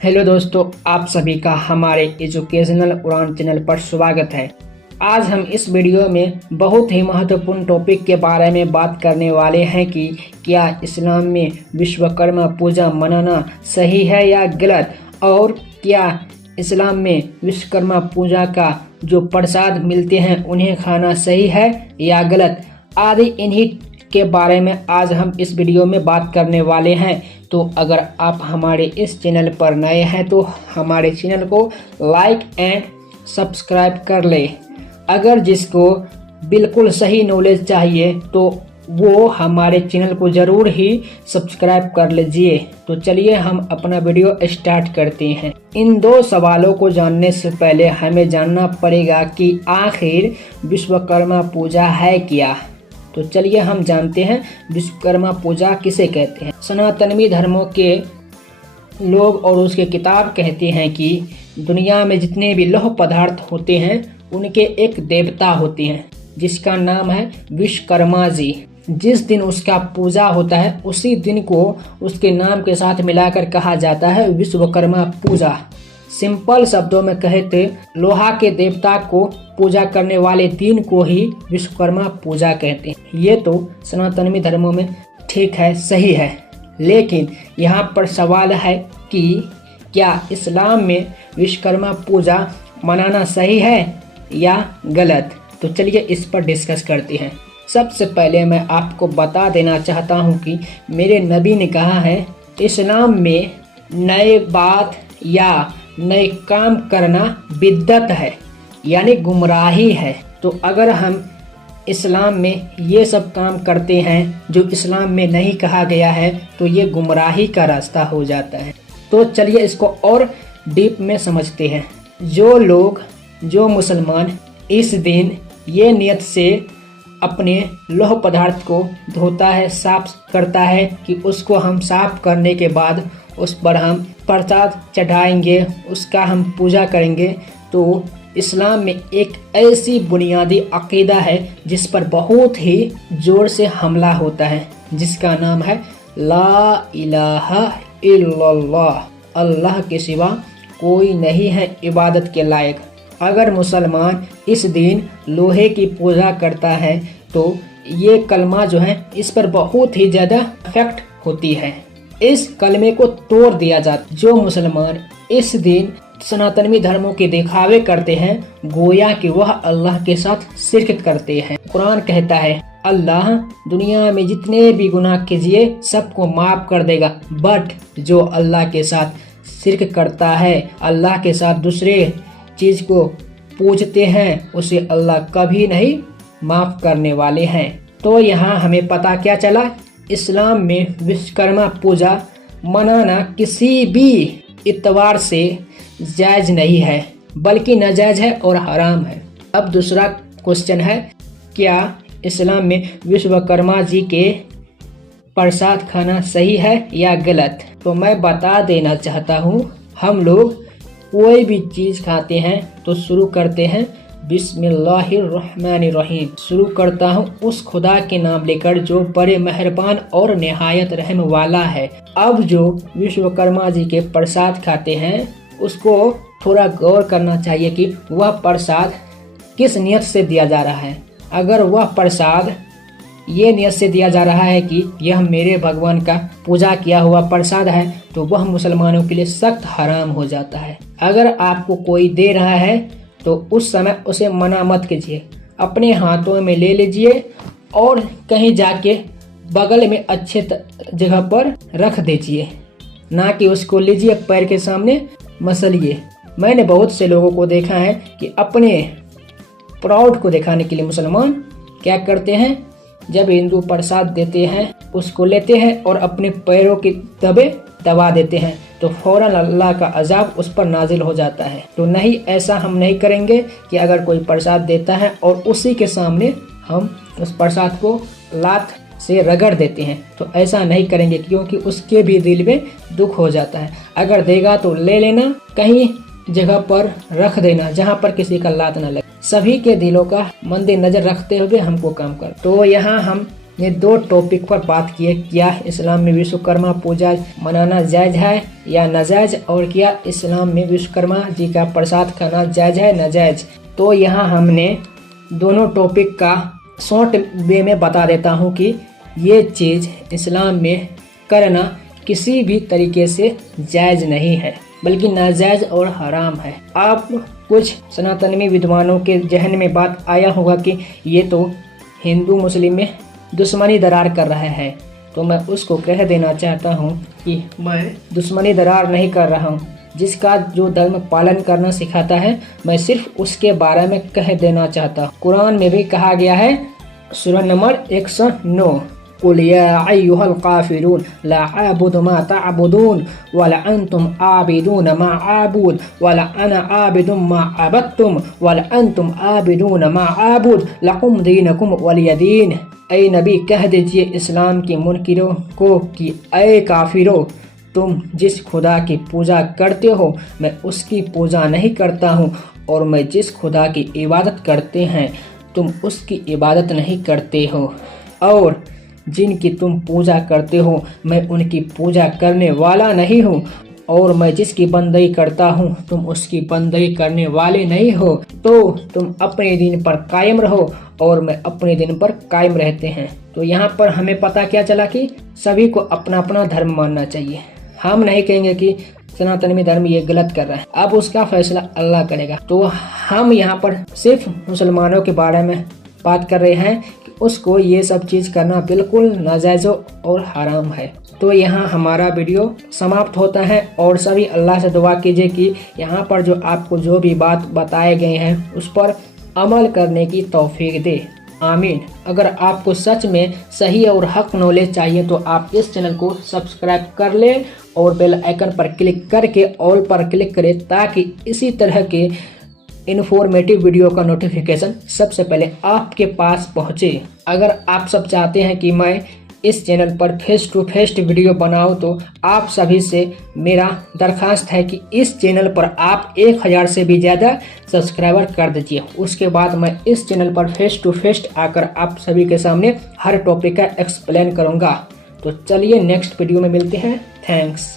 Hello दोस्तों, आप सभी का हमारे एजुकेशनल उड़ान चैनल पर स्वागत है। आज हम इस वीडियो में बहुत ही महत्वपूर्ण टॉपिक के बारे में बात करने वाले हैं कि क्या इस्लाम में विश्वकर्मा पूजा मनाना सही है या गलत, और क्या इस्लाम में विश्वकर्मा पूजा का जो प्रसाद मिलते हैं उन्हें खाना सही है या गलत, आदि इन्हीं के बारे में आज हम इस वीडियो में बात करने वाले हैं। तो अगर आप हमारे इस चैनल पर नए हैं तो हमारे चैनल को लाइक एंड सब्सक्राइब कर ले। अगर जिसको बिल्कुल सही नॉलेज चाहिए तो वो हमारे चैनल को ज़रूर ही सब्सक्राइब कर लीजिए। तो चलिए हम अपना वीडियो स्टार्ट करते हैं। इन दो सवालों को जानने से पहले हमें जानना पड़ेगा कि आखिर विश्वकर्मा पूजा है क्या। तो चलिए हम जानते हैं विश्वकर्मा पूजा किसे कहते हैं। सनातनी धर्मों के लोग और उसके किताब कहते हैं कि दुनिया में जितने भी लौह पदार्थ होते हैं उनके एक देवता होते हैं जिसका नाम है विश्वकर्मा जी। जिस दिन उसका पूजा होता है उसी दिन को उसके नाम के साथ मिलाकर कहा जाता है विश्वकर्मा पूजा। सिंपल शब्दों में कहे तो लोहा के देवता को पूजा करने वाले दिन को ही विश्वकर्मा पूजा कहते हैं। ये तो सनातनी धर्मों में ठीक है, सही है, लेकिन यहाँ पर सवाल है कि क्या इस्लाम में विश्वकर्मा पूजा मनाना सही है या गलत। तो चलिए इस पर डिस्कस करते हैं। सबसे पहले मैं आपको बता देना चाहता हूँ कि मेरे नबी ने कहा है इस्लाम में नए बात या नए काम करना बिद्दत है, यानी गुमराही है। तो अगर हम इस्लाम में ये सब काम करते हैं जो इस्लाम में नहीं कहा गया है तो ये गुमराही का रास्ता हो जाता है। तो चलिए इसको और डीप में समझते हैं। जो मुसलमान इस दिन ये नियत से अपने लौह पदार्थ को धोता है, साफ करता है कि उसको हम साफ करने के बाद उस पर हम प्रसाद चढ़ाएंगे, उसका हम पूजा करेंगे, तो इस्लाम में एक ऐसी बुनियादी अकीदा है जिस पर बहुत ही जोर से हमला होता है, जिसका नाम है ला इलाहा इल्लल्लाह, अल्लाह के सिवा कोई नहीं है इबादत के लायक। अगर मुसलमान इस दिन लोहे की पूजा करता है तो ये कलमा जो है इस पर बहुत ही ज़्यादा इफेक्ट होती है। इस कलमे को तोड़ दिया जाता। जो मुसलमान इस दिन सनातनी धर्मों के दिखावे करते हैं गोया कि वह अल्लाह के साथ शिरक करते हैं। कुरान कहता है अल्लाह दुनिया में जितने भी गुनाह कीजिए सबको माफ कर देगा, बट जो अल्लाह के साथ शिरक करता है, अल्लाह के साथ दूसरे चीज को पूजते हैं, उसे अल्लाह कभी नहीं माफ करने वाले हैं। तो यहाँ हमें पता क्या चला, इस्लाम में विश्वकर्मा पूजा मनाना किसी भी इतवार से जायज नहीं है, बल्कि नाजायज है और हराम है। अब दूसरा क्वेश्चन है, क्या इस्लाम में विश्वकर्मा जी के प्रसाद खाना सही है या गलत। तो मैं बता देना चाहता हूँ, हम लोग कोई भी चीज़ खाते हैं तो शुरू करते हैं बिस्मिल्लाहिर्रहमानिर्रहीम। शुरू करता हूँ उस खुदा के नाम लेकर जो बड़े मेहरबान और निहायत रहम वाला है। अब जो विश्वकर्मा जी के प्रसाद खाते हैं उसको थोड़ा गौर करना चाहिए कि वह प्रसाद किस नियत से दिया जा रहा है। अगर वह प्रसाद ये नियत से दिया जा रहा है कि यह मेरे भगवान का पूजा किया हुआ प्रसाद है तो वह मुसलमानों के लिए सख्त हराम हो जाता है। अगर आपको कोई दे रहा है तो उस समय उसे मना मत कीजिए, अपने हाथों में ले लीजिए और कहीं जाके बगल में अच्छे जगह पर रख दीजिए, ना कि उसको लीजिए पैर के सामने मसलिए। मैंने बहुत से लोगों को देखा है कि अपने प्राउड को दिखाने के लिए मुसलमान क्या करते हैं, जब हिंदू प्रसाद देते हैं उसको लेते हैं और अपने पैरों के दबे दबा देते हैं तो फौरन अल्लाह का अजाब उस पर नाजिल हो जाता है। तो नहीं, ऐसा हम नहीं करेंगे कि अगर कोई प्रसाद देता है और उसी के सामने हम उस प्रसाद को लात से रगड़ देते हैं, तो ऐसा नहीं करेंगे क्योंकि उसके भी दिल में दुख हो जाता है। अगर देगा तो ले लेना, कहीं जगह पर रख देना जहाँ पर किसी का लात न लगे। सभी के दिलों का मद्देनजर रखते हुए हमको काम कर। तो यहाँ हम ने 2 टॉपिक पर बात की है। क्या इस्लाम में विश्वकर्मा पूजा मनाना जायज़ है या नाजायज़, और क्या इस्लाम में विश्वकर्मा जी का प्रसाद खाना जायज़ है नाजायज़। तो यहाँ हमने दोनों टॉपिक का शॉर्ट वे में बता देता हूँ कि ये चीज़ इस्लाम में करना किसी भी तरीके से जायज़ नहीं है, बल्कि नाजायज़ और हराम है। आप कुछ सनातनी विद्वानों के जहन में बात आया होगा कि ये तो हिंदू मुस्लिम में दुश्मनी दरार कर रहा है, तो मैं उसको कह देना चाहता हूँ कि मैं दुश्मनी दरार नहीं कर रहा हूँ। जिसका जो धर्म पालन करना सिखाता है, मैं सिर्फ उसके बारे में कह देना चाहता हूँ। कुरान में भी कहा गया है, सूरह नंबर 109, कुल या अय्युहल काफिरून ला अअबुदु मा तअबुदून वला अंतुम आबिदून मा अअबुद वला अना आबिदुम मा अबदतुम वला अंतुम आबिदून मा अअबुद लकुम दीनुकुम वलिय दीन। ऐ नबी कह दीजिए इस्लाम के मुनकिरों को कि ऐ काफिरों, तुम जिस खुदा की पूजा करते हो मैं उसकी पूजा नहीं करता हूँ, और मैं जिस खुदा की इबादत करते हैं तुम उसकी इबादत नहीं करते हो, और जिनकी तुम पूजा करते हो मैं उनकी पूजा करने वाला नहीं हूँ, और मैं जिसकी बंदगी करता हूँ तुम उसकी बंदगी करने वाले नहीं हो। तो तुम अपने दिन पर कायम रहो और मैं अपने दिन पर कायम रहते हैं। तो यहाँ पर हमें पता क्या चला कि सभी को अपना अपना धर्म मानना चाहिए। हम नहीं कहेंगे कि सनातनी धर्म ये गलत कर रहा है, अब उसका फैसला अल्लाह करेगा। तो हम यहाँ पर सिर्फ मुसलमानों के बारे में बात कर रहे हैं कि उसको ये सब चीज़ करना बिल्कुल नाजायज़ और हराम है। तो यहाँ हमारा वीडियो समाप्त होता है, और सभी अल्लाह से दुआ कीजिए कि यहाँ पर जो आपको जो भी बात बताए गए हैं उस पर अमल करने की तौफीक दे, आमीन। अगर आपको सच में सही और हक नॉलेज चाहिए तो आप इस चैनल को सब्सक्राइब कर लें और बेल आइकन पर क्लिक करके ऑल पर क्लिक करें, ताकि इसी तरह के इन्फॉर्मेटिव वीडियो का नोटिफिकेशन सबसे पहले आपके पास पहुंचे। अगर आप सब चाहते हैं कि मैं इस चैनल पर फेस टू फेस वीडियो बनाऊं, तो आप सभी से मेरा दरखास्त है कि इस चैनल पर आप 1000 से भी ज़्यादा सब्सक्राइबर कर दीजिए। उसके बाद मैं इस चैनल पर फेस टू फेस आकर आप सभी के सामने हर टॉपिक का एक्सप्लेन करूंगा। तो चलिए नेक्स्ट वीडियो में मिलते हैं। थैंक्स।